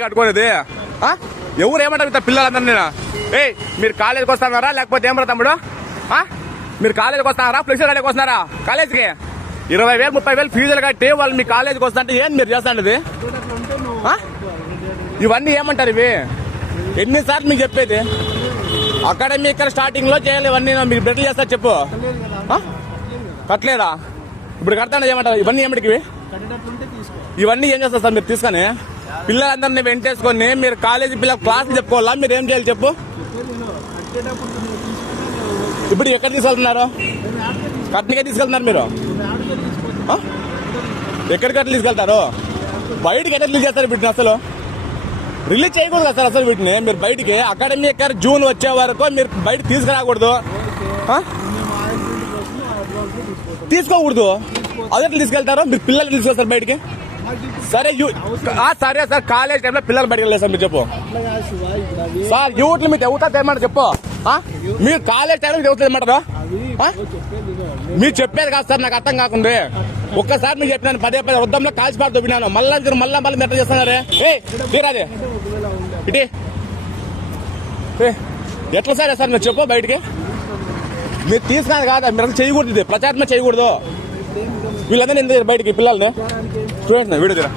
కట్టుకోలేదు? ఎవరు ఏమంటారు ఇంత పిల్లలందరినీ ఏ మీరు కాలేజీకి వస్తున్నారా? లేకపోతే ఏమరా తమ్ముడు? ఆ? మీరు కాలేజీకి వస్తున్నారా? ఫ్లెక్సీ కాలేజీకి వస్తున్నారా? కాలేజీకి? ఇరవై వేలు ముప్పై వేలు ఫీజులు కట్టి వాళ్ళు మీ కాలేజీకి వస్తుంటే ఏం మీరు చేస్తాండి? ఇవన్నీ ఏమంటారు ఇవి? ఎన్నిసార్లు మీకు చెప్పేది? అకాడమీ ఇక్కడ స్టార్టింగ్లో చేయాలి ఇవన్నీ మీకు బెటర్ చేస్తారు చెప్పు? కట్టలేదా? ఇప్పుడు కడతాను ఏమంటారు? ఇవన్నీ ఏమిటికి ఇవన్నీ ఏం చేస్తారు సార్ మీరు తీసుకొని? పిల్లలందరినీ వెంటేసుకొని మీరు కాలేజీ పిల్లలకు క్లాస్ చెప్పుకోవాలా? మీరు ఏం చేయాలి చెప్పు? ఇప్పుడు ఎక్కడ తీసుకెళ్తున్నారు? కట్నకే తీసుకెళ్తున్నారు మీరు? ఎక్కడికి అట్లా తీసుకెళ్తారు? బయటికి ఎట్లా రిలీజ్ చేస్తారు వీటిని అసలు? రిలీజ్ చేయకూడదు కదా సార్ అసలు వీటిని? మీరు బయటికి అకాడమీ ఎక్కడ జూన్ వచ్చే వరకు మీరు బయట తీసుకురాకూడదు. తీసుకోకూడదు. అదే తీసుకెళ్తారు? మీరు పిల్లలు తీసుకొస్తారు బయటికి? సరే యూ- సరే సార్ కాలేజ్ టైంలో పిల్లలు బయటకు వెళ్ళారు సార్ మీరు చెప్పు. సార్ యూత్ మీకు అవుతుంది ఏమన్నా చెప్పు. మీరు కాలేజ్ టైంలో మీకు అవుతుంది ఏమంటారు మీరు చెప్పేది కాదు సార్ నాకు అర్థం కాకుండా. ఒక్కసారి మీకు చెప్పినాను పదే పదే వద్దంలో కాల్చి పాటు దొబ్బినాను. మళ్ళా మళ్ళా మళ్ళీ మెట్ట చేస్తున్నారే. ఏ తీరాది ఇటీ. ఎట్లా సరే సార్ మీరు చెప్పు బయటికి. మీరు తీసుకున్నారు కాదా మీరు అసలు చేయకూడదు ఇది. ప్రచారమే చేయకూడదు. వీళ్ళందరూ ఎందుకు బయటికి పిల్లల్ని స్టూడెంట్స్ వీడియో తీరా